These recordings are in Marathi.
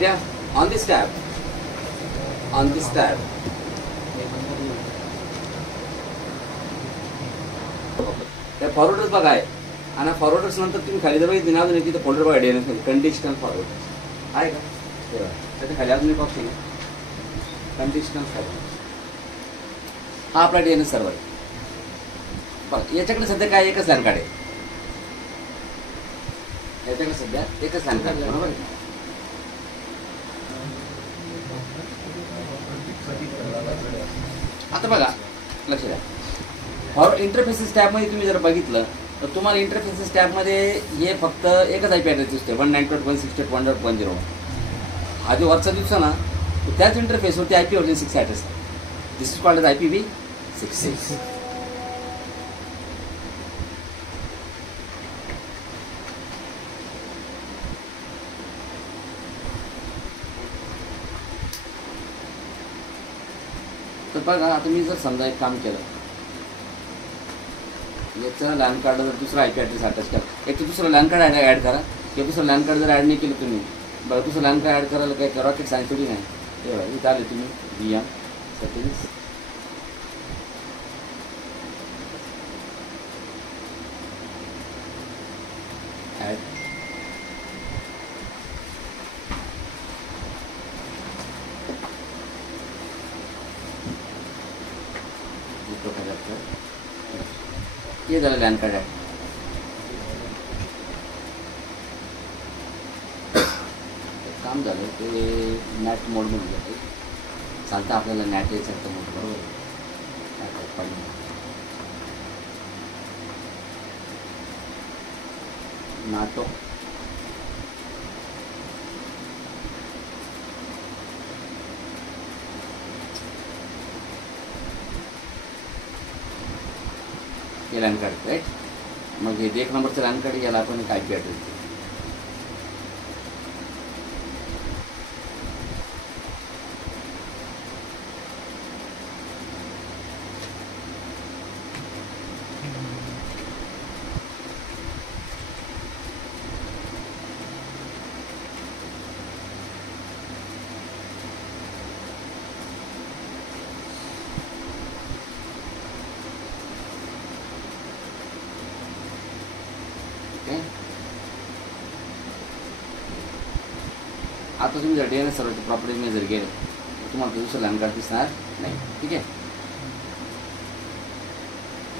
Yeah, on this tab. On this tab. त्या फॉरवर्डर्स बघा आहे आणि फॉरवर्डर्स नंतर तुम्ही खाली जर बघितली ना अजून तिथे फोल्डर बघा DNS मध्ये कंडिशनल फॉरवर्ड आहे का? त्याच्या खाली अजून एक ऑप्शन आहे कंडिशनल फॉरवर्ड. हा आपला DNS सर्व्हर आहे. बघा याच्याकडे सध्या काय एकच लॅन कार्ड आहे. याच्याकडे सध्या एकच लॅन कार्ड आहे बरोबर आहे. आता बघा लक्ष द्या फॉरवर्ड इंटरफेसेस टॅबमध्ये तुम्ही जर बघितलं तर तुम्हाला इंटरफेसेस टॅबमध्ये हे फक्त एकच IP ॲड्रेस दिसते 192.168.1.1.0. हा जो वरचा दिसतो ना तो त्याच इंटरफेसवरती IP/6 ॲड्रेस आहे. दिस इज कॉल्ड एज IPv6. तर बघा आता मी जर समजा एक काम केलं याचं लॅन कार्ड जर दुसरा IP ॲड्रेस अटॅच करा एक तर दुसरं लॅन कार्ड ॲड करा किंवा दुसरं लॅन कार्ड जर ॲड नाही केलं तुम्ही बघा दुसरं लॅन कार्ड ॲड करायला काही रॉकेट सायन्स थोडी नाही. ते बघा इथं आले तुम्ही VM सेटिंग्स ॲड ये झालं लॅन कार्ड आहे. काम झालं ते नॅट मोडमध्ये जाते चालतं आपल्याला नॅट यायचं मोड बरोबर नाटो हे लॅन कार्ड राईट. मग हे 1 नंबरचं लॅन कार्ड याला आपण एक IP ॲड्रेस देऊ. आता तुम्ही जर DNS सर्व्हरच्या प्रॉपर्टीजमध्ये जर गेले तर तुम्हाला दुसरं लॅन कार्ड दिसणार नाही. ठीक आहे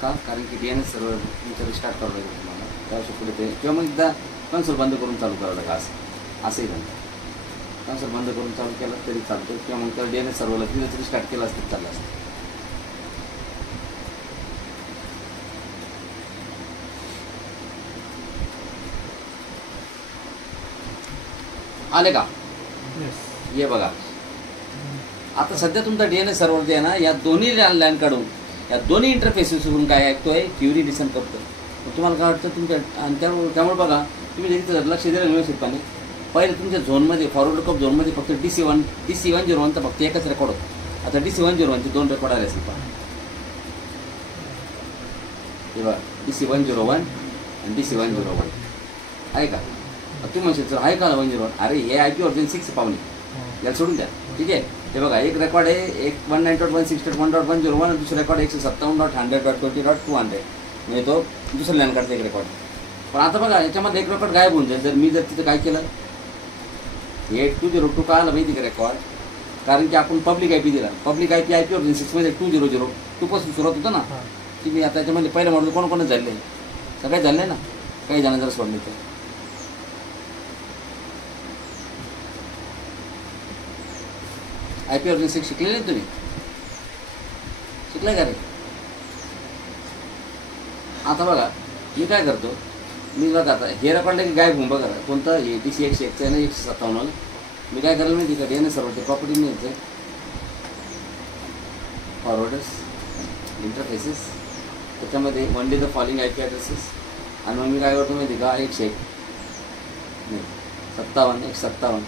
का? कारण की DNS सर्व्हर तुमचं रिस्टार्ट करावं लागेल तुम्हाला त्यावेळेस पुढे ते किंवा मग एकदा कन्सोल बंद करून चालू करावं लागेल असंही झालं. कन्सोल बंद करून चालू केलं तरी चालतं किंवा मग तर DNS सर्व्हरला तिथं रिस्टार्ट केलं असतं चाललं असतं. आले का? ये बघा आता सध्या तुमचा DNS सर्व्हर जे आहे ना या दोन्ही लॅन काढून या दोन्ही इंटरफेसेसवरून काय ऐकतोय क्युरी लिसन करतो. तुम्हाला काय वाटतं तुमच्या आणि त्यामुळे बघा तुम्ही जर लक्ष दिलं व्यवस्थितपणे पहिले तुमच्या झोनमध्ये फॉरवर्ड कप झोनमध्ये फक्त DC101चा फक्त एकच रेकॉर्ड होता. आता DC101चे 2 रेकॉर्ड आले असेल पण तेव्हा DC101 आणि DC101 आहे का? तुम्ही म्हणशील सर आहे का 101? अरे हे IP/6 पाहुणे याला सोडून द्या. ठीक आहे हे बघा एक रेकॉर्ड आहे एक 192.168.1.1.0 आणि दुसरा रेकॉर्ड 157.100.20.200 म्हणजे तो दुसरा लॅन कार्डचा एक रेकॉर्ड. पण आता बघा याच्यामध्ये एक रेकॉर्ड गायब होऊन जाईल जर मी जर तिथं काय केलं 8202 का आलं माहिती का रेकॉर्ड? कारण की आपण पब्लिक IP दिला. पब्लिक IP/6 मध्ये 200 पासून सुरुवात होतं ना की मी आता याच्यामध्ये पहिल्या मॉडेल कोण झाले सगळे झाले ना काही जण जर सोडले तर IP/6 शिकलेले नाही तुम्ही? शिकलाय का रे? आता बघा मी काय करतो मी बघा आता हे रेकॉर्ड की गायब होऊन बघा कोणतं हे DC101 आहे ना 157 मी काय करायला माहिती का DNS सर्व्हरची प्रॉपर्टी मिळते फॉरवर्डर्स इंटरफेसेस त्याच्यामध्ये one day the following IP addresses आणि मग मी काय करतो माहिती का 101 नाही 57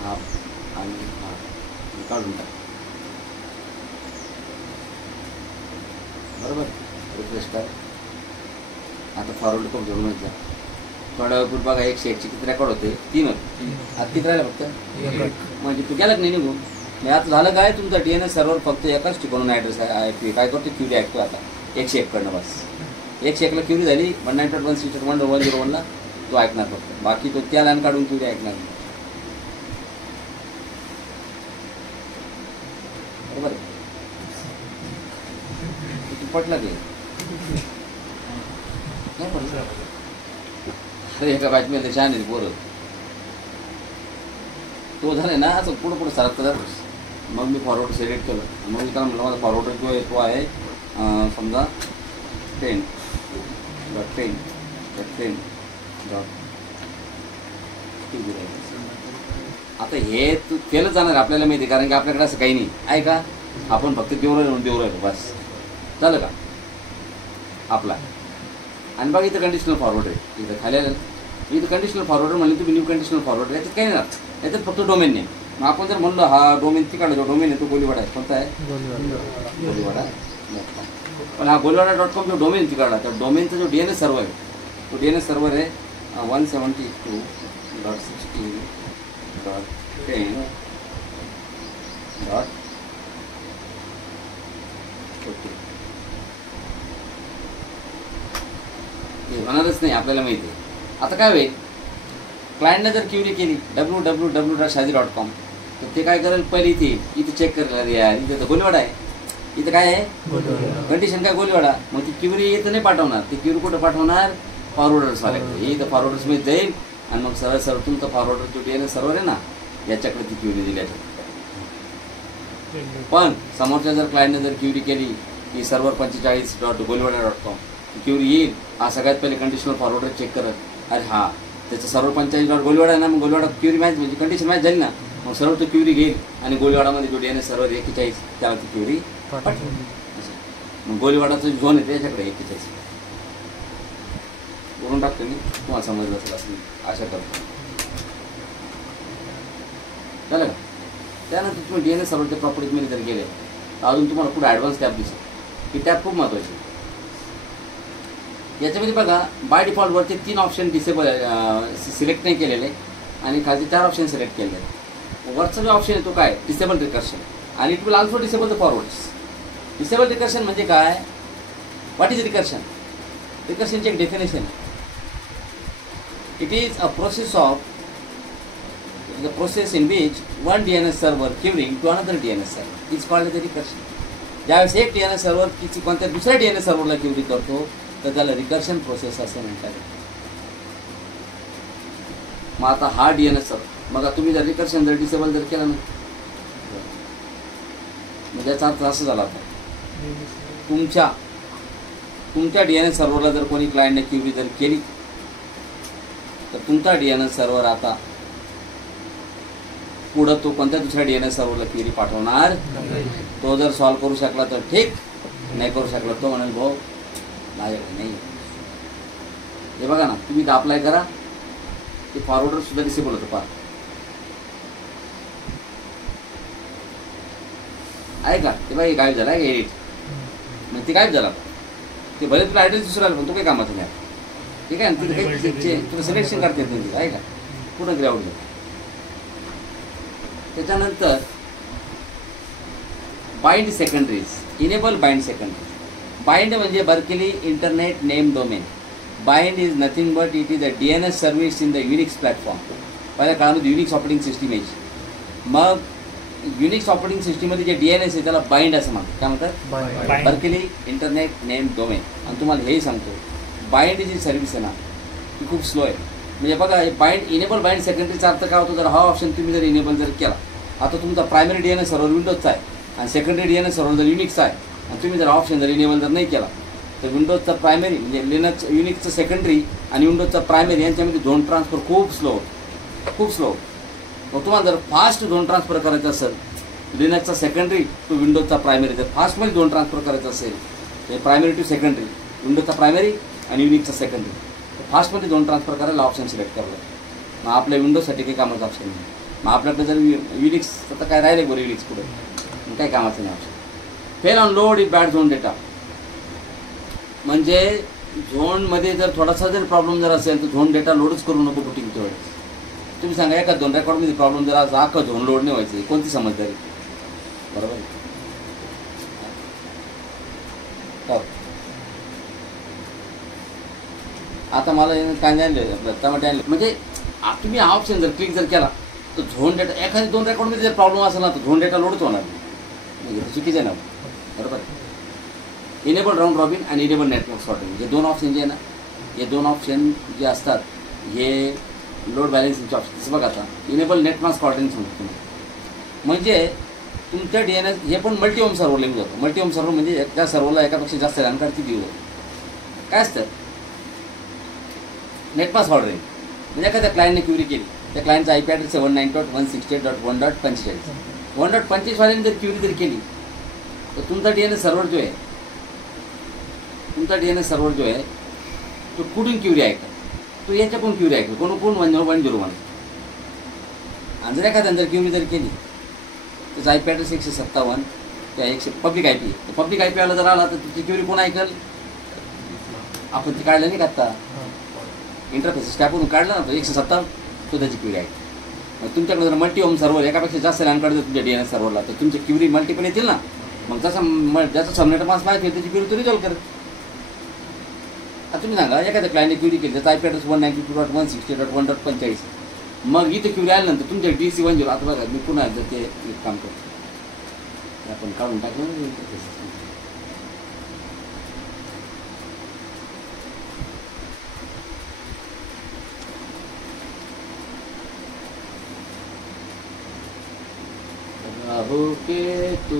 हा आणि हा काढून टाक बरोबर रिफ्रेश कर आता फॉरवर्ड करून घेऊन जा. थोड्या वेळ बघा 101चे किती रेकॉर्ड होते, 3 होते. आता किती राहिला फक्त, म्हणजे तू गेला नाही निघून. नाही आता झालं काय, तुमचा DNS सर्व्हर फक्त एकाच ठिकाणून ॲड्रेस आहे. काय करतो, क्युरी ऐकतो आता 101 कडनं. बस 101ला क्युरी झाली, 192.168.1.101ला तो ऐकणार फक्त. बाकी तो त्या लाईन काढून क्युरी ऐकणार नाही. बरोबर आहे, तू पटला की नाही पटलं. अरे एका बॅचमध्ये छान आहे पोरं, तो झाले ना असं पुढं पुढं सरकता जातोस. मग मी फॉरवर्ड सिलेक्ट केलं. मग मी त्याला म्हटलं माझा फॉरवर्ड जो आहे तो आहे समजा 10.10.10.2. आता हे तू केलं जाणार आपल्याला माहिती आहे, कारण की आपल्याकडे असं काही नाही आहे का. आपण फक्त देऊ राहिलो बस, झालं का आपला. आणि बघा इथं कंडिशनल फॉरवर्ड आहे, इथं खाली आलं इथं कंडिशनल फॉरवर्ड म्हणलं तुम्ही न्यू कंडिशनल फॉरवर्ड. याच्यात काही नाही, याच्यात फक्त डोमेन नेम. मग आपण जर म्हणलं हा डोमेन तिकडे जो डोमेन आहे तो गोलीवाडा आहे. कोणता आहे, गोलीवाडा. पण हा गोलीवाडा.com जो डोमेन तिकडला, तर डोमेनचा जो DNS सर्व्हर आहे तो DNS सर्व्हर आहे 172.16.10.14. हे होणारच नाही आपल्याला माहिती आहे. आता काय होईल, क्लायंटने जर क्युरी केली www.shazi.com, तर ते काय करेल, पहिले इथे चेक करेल, अरे यार इथे तर गोलीवाडा आहे, इथं काय आहे कंडिशन काय गोलीवाडा. मग ती क्युरी इथं नाही पाठवणार, ती क्युरी कुठं पाठवणार, फॉरवर्डर्सवाल्याकडे. हे इथं फॉरवर्डर्समध्ये जाईल आणि मग सरळ सरळ तुमचं फॉरवर्डर जो DNS सर्व्हर आहे ना याच्याकडे ती क्युरी दिली. पण समोरच्या जर क्लायंटने जर क्युरी केली की सर्व्हर 45.गोलीवाडा.com, क्युरी येईल. हा सगळ्यात पहिले कंडिशनल फॉरवर्डर चेक करत, अरे हा त्याचं सर्व्हर 45.गोलीवाडा आहे ना, मग गोलीवाडा क्युरी मॅच म्हणजे कंडिशन मॅच झाली ना, मग सर्व तो क्युरी घेईल आणि गोलीवाडामध्ये जो DNS सर्व्हर 41 त्याला ती क्युरी पाठवून. मग गोलीवाडाचा झोन आहे त्याच्याकडे 41 बोलून टाकतो मी, तुम्हाला समजलं असेल असं आशा करतो. झालं का. त्यानंतर तुम्ही DNS सर्व्हरच्या प्रॉपर्टीजमध्ये जर गेले तर अजून तुम्हाला पुढे ॲडव्हान्स टॅब दिसेल. ही टॅब खूप महत्त्वाची. याच्यामध्ये बघा बाय डिफॉल्ट वरचे 3 ऑप्शन डिसेबल सिलेक्ट नाही केलेले आणि खालचे 4 ऑप्शन सिलेक्ट केलेले आहेत. वरचा जो ऑप्शन आहे तो काय, डिसेबल रिकर्शन. आणि it will also disable the forwards. Disable recursion म्हणजे काय, व्हॉट इज रिकर्शन. रिकर्शनची एक definition, it is a process of the process in which one DNS server querying to another DNS server is called the recursion. ज्यावेळेस एक DNS सर्व्हर किती कोणत्या दुसऱ्या DNS सर्व्हरला क्युरी करतो तर त्याला रिकर्शन प्रोसेस असं म्हणतात. मग आता हा DNS सर्व्हर, मग तुम्ही जर रिकर्शन जर डिसेबल जर केलं ना, म्हणजे याचा अर्थ असं झाला होता, तुमच्या DNS सर्व्हरला जर कोणी क्लायंटने क्युरी जर केली तर तुमचा DNS सर्व्हर आता पुढं तो कोणत्या दुसऱ्या DNS सर्व्हरला क्युरी पाठवणार. तो जर सॉल्व्ह करू शकला तर ठीक, नाही करू शकला तो म्हणाल भाऊ माझ्याकडे नाही. हे बघा ना, तुम्ही इथं अप्लाय करा, ते फॉरवर्डर सुद्धा डिसेबल होतं. पहा आहे का, ते बाई गायब झाला एडिट, मग ते गायब झाला. ते भले तुला ॲड्रेस दुसरा आला पण तो काही कामाचं नाही. ठीक आहे ना, तिथे काही तुला सिलेक्शन करता येत नाही आहे का, पुढं ग्राउंड. त्याच्यानंतर bind secondaries, enable bind secondaries. Bind म्हणजे Berkeley internet name domain. Bind is nothing but it is a DNS service in the Unix platform. पहिल्या काळामध्ये युनिक्स ऑपरेटिंग सिस्टीम यायची. मग युनिक्स ऑपरेटिंग सिस्टीममध्ये जे DNS आहे त्याला बाइंड असं म्हणतात. काय म्हणतात, बर्कली इंटरनेट नेम डोमेन. आणि तुम्हाला हेही सांगतो, बाइंड जी सर्व्हिस आहे ना ती खूप स्लो आहे. म्हणजे बघा, बाइंड इनेबल बाइंड सेकंडरीचा अर्थ काय होतो, जर हा ऑप्शन तुम्ही जर इनेबल जर केला, आता तुमचा प्रायमरी DNS सर्व्हर विंडोजचा आहे आणि सेकंडरी DNS सर्व्हर जर युनिक्सचा आहे आणि तुम्ही जर ऑप्शन जर इनेबल जर नाही केला तर विंडोजचा प्रायमरी म्हणजे लिनक्स युनिक्सचं सेकंडरी आणि विंडोजचा प्रायमरी यांच्यामध्ये झोन ट्रान्सफर खूप स्लो होतो. मग तुम्हाला जर फास्ट झोन ट्रान्सफर करायचं असेल, लिनक्सचा सेकंडरी टू विंडोजचा प्रायमरी जर फास्टमध्ये झोन ट्रान्सफर करायचं असेल, ते प्रायमरी टू सेकंडरी, विंडोजचा प्रायमरी आणि युनिक्सचा सेकंडरी, फास्टमध्ये झोन ट्रान्सफर करायला ऑप्शन सिलेक्ट करायला. मग आपल्या विंडोजसाठी काही कामाचं ऑप्शन नाही. मग आपल्याकडे जर युनिक्स आता काय राहिले बरं युनिक्स पुढे, मग काही कामाचं नाही option. Fell on load is bad zone data. म्हणजे झोनमध्ये जर थोडासा जर प्रॉब्लेम जर असेल तर झोन डेटा लोडच करू नको बुटिंगच्या वेळेस. तुम्ही सांगा एका 2 रेकॉर्डमध्ये प्रॉब्लेम जर असं अख्खं झोन लोड नाही व्हायचं, कोणती समजदारी? बरोबर आहे. आता मला कांदे आणले, आपलं टमाटे आणले, म्हणजे तुम्ही हा ऑप्शन जर क्लिक जर केला तर झोन डेटा एखादी 2 रेकॉर्डमध्ये जर प्रॉब्लेम असेल ना तर झोन डेटा लोडच होणार नाही, म्हणजे चुकीचं आहे ना. बरोबर आहे. इनेबल राऊंड रॉबिन आणि इनेबल नेटवर्क सॉर्टिंग हे 2 ऑप्शन जे आहे ना, हे 2 ऑप्शन जे असतात हे लोड बॅलन्सिंगचे ऑप्शन. बघा आता इनेबल नेटवर्क सॉर्टिंग सांगतो तुम्ही, म्हणजे तुमच्या DNS हे पण मल्टी होम सर्व्हरला यूज होतं. मल्टी होम सर्व्हर म्हणजे त्या सर्व्हरला एकापेक्षा जास्त लॅन कार्ड किती यूज होतं. काय असतं नेटवर्क ऑर्डरिंग, म्हणजे एखाद्या क्लायंटने क्युरी केली, त्या क्लायंटचा IP ॲड्रेस 192.168.1.45. 1.45 वाल्याने जर क्युरी जर केली तर तुमचा DNS सर्व्हर जो आहे, तो कुठून क्युरी आहे का, तो याच्याकडून क्युरी आहे का, कोण 101.101. आणि जर एखाद्याने जर क्युरी जर केली त्याचा IP ॲड्रेस 157 त्या 100 पब्लिक IP, पब्लिक IP वाला जर आला तर तुझी क्युरी कोण ऐकल? आपण ती काढलं नाही का आता इंटरफेस स्टॅपवरून काढलं ना, तो 157 तो त्याची क्युरी आहे. मग तुमच्याकडे जर मल्टी होम सर्व्हर एकापेक्षा जास्त लॅन कार्ड तुमच्या DNS सर्व्हरला तर तुमची क्युरी मल्टिपल येतील ना. मग ज्याचा सबनेट मास माहिती आहे त्याची क्युरी तो रिझॉल्व करेल. आता तुम्ही सांगा एखाद्या क्लायंटने क्युरी केली त्याचा IP ॲड्रेस 192.168.1.45, मग इथे क्युरी आल्यानंतर तुमच्या DC10 आता बघा मी पुन्हा जर ते एक काम करतो, आपण काढून टाकलं हो के तू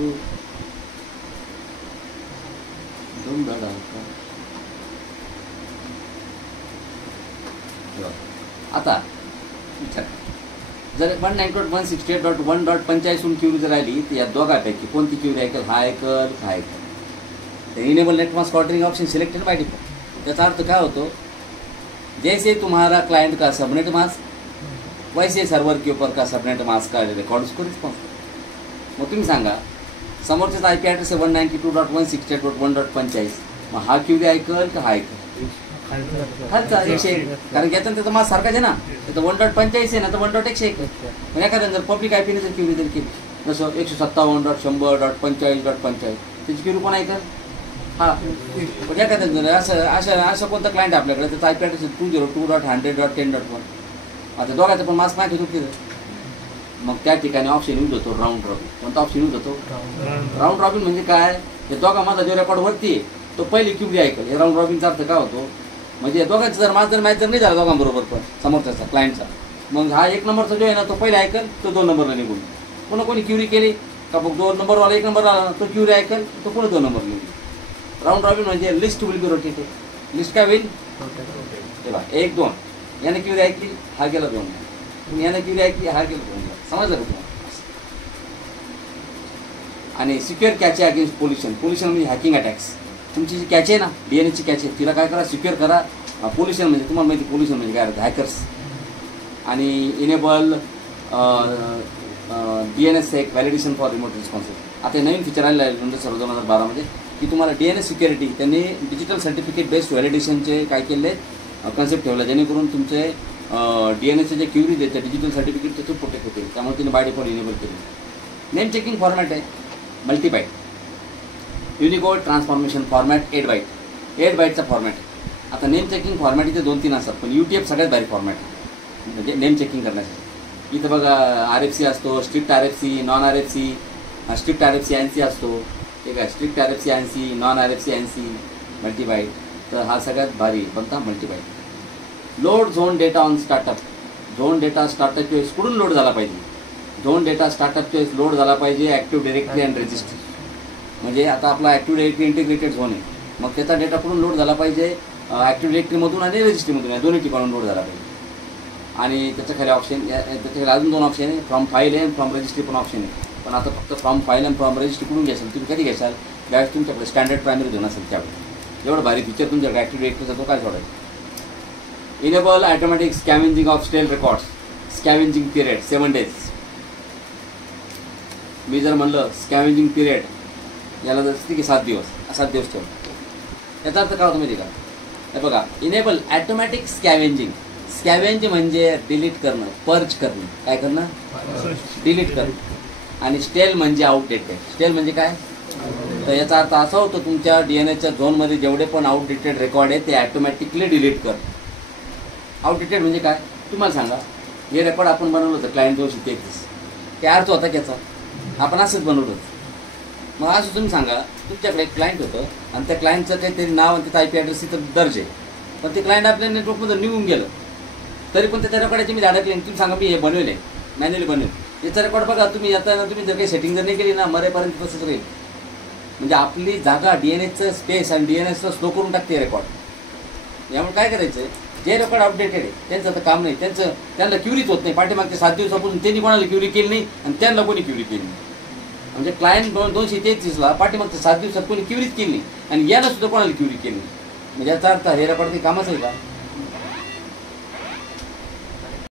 आता विचार, जर 192.168.1.45 क्युरी जर आली तर या दोघांपैकी कोणती क्युरी ऐकल? हा ऐकल, हा ऐकल. तर enable network ordering option selected by default. त्याचा अर्थ काय होतो? जैसे तुम्हारा क्लाइंट का सबनेट मास्क वैसे सर्वर के ऊपर का सबनेट मास्क का रिकॉर्ड उसको रिस्पॉन्स. मग तुम्ही सांगा समोरच्याचा IP ॲड्रेस 192.168.1.45, मग हा क्युरी ऐकल का हा ऐकल? खालचा 101, कारण याचा त्याचा मास सारखाच आहे ना. तर 1.45 आहे ना तर 1.101. पण एखाद्या जर पब्लिक IP ने जर क्युरी जर केली जसं 157.100.45.45 त्याची क्युरी कोण ऐकल? हा. पण एखाद्या असं कोणतं क्लायंट आपल्याकडे त्याचा IP ॲड्रेस 202.100.10.1. आता दोघांचं पण मास माहिती होतो तिथं. मग त्या ठिकाणी ऑप्शन यूज होतो राऊंड रॉबिन. कोणता ऑप्शन यूज होतो? राऊंड रॉबिन म्हणजे काय? हे दोघांमधला जो रेकॉर्ड वरती आहे तो पहिली क्युरी ऐकल. हे राऊंड रॉबिनचा अर्थ काय होतो? म्हणजे दोघांचं जर माझं मॅच जर नाही झाला दोघांबरोबर पण समोरचा क्लायंटचा, मग हा 1 नंबरचा जो आहे ना तो पहिला ऐकल, तो 2 नंबरला निघून. पुन्हा कोणी क्युरी केली का मग 2 नंबरवाला 1 नंबरला आला तो क्युरी ऐकल, तो पुन्हा 2 नंबर निघून. राऊंड रॉबिन म्हणजे list will be rotated. List काय होईल? तेव्हा 1 2 याने क्युरी ऐकली, हा गेला 2, याने क्युरी ऐकली, हा गेला 2. समजलं का तुम्हाला? आणि सिक्युअर कॅचे अगेन्स्ट पोल्युशन. पोल्युशन म्हणजे हॅकिंग अटॅक्स. तुमची जी कॅचे आहे ना DNSची कॅचे, तिला काय करा? सिक्युअर करा. पोल्युशन म्हणजे तुम्हाला माहिती पोल्युशन म्हणजे काय राहतं? हॅकर्स. आणि इनेबल DNS एक व्हॅलिडेशन फॉर रिमोट रिस्पॉन्सिबिलिटी. आता नवीन फीचर आलेलं आहे विंडोज सर्व्हर 2012 की तुम्हाला DNS सिक्युरिटी त्यांनी डिजिटल सर्टिफिकेट बेस्ड व्हॅलिडेशनचे काय केले कन्सेप्ट ठेवला, जेणेकरून तुमचे DNSचे जे क्युरी देते डिजिटल सर्टिफिकेट त्याचे प्रोटेक्ट होतील. त्यामुळे तिने बाय डिफॉल्ट इनेबल केली. नेम चेकिंग फॉर्मॅट आहे multibyte. Unicode transformation format 8 byte. 8 बाईटचा फॉर्मॅट आहे. आता नेम चेकिंग फॉर्मॅट इथे 2-3 असतात, पण UTF सगळ्यात भारी फॉर्मॅट आहे म्हणजे नेम चेकिंग करण्यासाठी. इथं बघा RFC असतो, strict RFC, non RFC. Strict RFC ANSI असतो, ठीक आहे. Strict RFC ANSI, non RFC ANSI, multibyte. तर हा सगळ्यात भारी कोणता? Multibyte. Load zone data on startup. Zone data startup choice कुठून लोड झाला पाहिजे? Zone data startup choice load झाला पाहिजे ॲक्टिव्ह डिरेक्टरी अँड रजिस्ट्री. म्हणजे आता आपला ॲक्टिव्ह डिरेक्टरी इंटिग्रेटेड झोन आहे, मग त्याचा डेटा कुठून लोड झाला पाहिजे? ॲक्टिव्ह डिरेक्टरीमधून आणि रजिस्ट्रीमधून, या दोन्ही ठिकाणून लोड झाला पाहिजे. आणि त्याच्या खाली ऑप्शन, त्याच्या खाली अजून 2 ऑप्शन आहे, फ्रॉम फाईल आहे, फ्रॉम रजिस्ट्री पण ऑप्शन आहे. पण आता फक्त फ्रॉम फाईल आणि फ्रॉम रजिस्ट्री कुठून घ्याल? तुम्ही कधी घ्याल? ज्यावेळेस तुमच्याकडे स्टँडर्ड प्रायमरी झोन असेल त्यावेळेस. एवढं भारी फीचर तुमच्याकडे ॲक्टिव्ह डिरेक्टरीचा तो काय सोडायचं? Enable automatic scavenging of stale records. Scavenging period 7 days. मी जर म्हणलं स्कॅव्हेंजिंग पिरियड याला जर की 7 दिवस ठेवलं, याचा अर्थ काय होतो माहिती का? हे बघा, इनेबल ॲटोमॅटिक स्कॅवेंजिंग. स्कॅवेंज म्हणजे डिलीट करणं, पर्च करणं. काय करणं? डिलीट करणं. आणि स्टेल म्हणजे आउटडेटेड. स्टेल म्हणजे काय? तर याचा अर्थ असा होतो, तुमच्या DNAच्या झोनमध्ये जेवढे पण आउटडेटेड रेकॉर्ड आहे ते ॲटोमॅटिकली डिलीट कर. आउटडेटेड म्हणजे काय तुम्हाला सांगा. हे रेकॉर्ड आपण बनवलं होतं क्लायंट 233, ते अर्थ होता त्याचा आपण असंच बनवलं होतं. मग असं तुम्ही सांगा, तुमच्याकडे एक क्लायंट होतं आणि त्या क्लायंटचं काहीतरी नाव आणि त्याचा IP ॲड्रेस तिथं दर्ज आहे, पण ते क्लायंट आपल्या नेटवर्कमध्ये निघून गेलं, तरी पण त्याच्या रेकॉर्डाची मी धडकली आणि तुम्ही सांगा मी हे बनवले मॅन्युअली बनवले. याचा रेकॉर्ड बघा तुम्ही, येताना तुम्ही जर काही सेटिंग जर नाही केली ना, मरेपर्यंत तसंच राहील. म्हणजे आपली जागा DNAचं स्पेस आणि DNAचं स्लो करून टाकते रेकॉर्ड. यामुळे काय करायचं, जे रेकॉर्ड अपडेटेड आहे त्यांचं तर काम नाही, त्यांना क्युरीच होत नाही. पाठीमागच्या 7 दिवसापासून त्यांनी कोणाला क्युरी केली नाही आणि त्यांना कोणी क्युरी केली नाही. म्हणजे क्लायंट 233ला पाठीमागच्या 7 दिवसात कोणी क्युरीच केली नाही आणि यानं सुद्धा कोणाला क्युरी केली नाही. म्हणजे याचा अर्थ हे रेकॉर्ड काही कामच आहे का?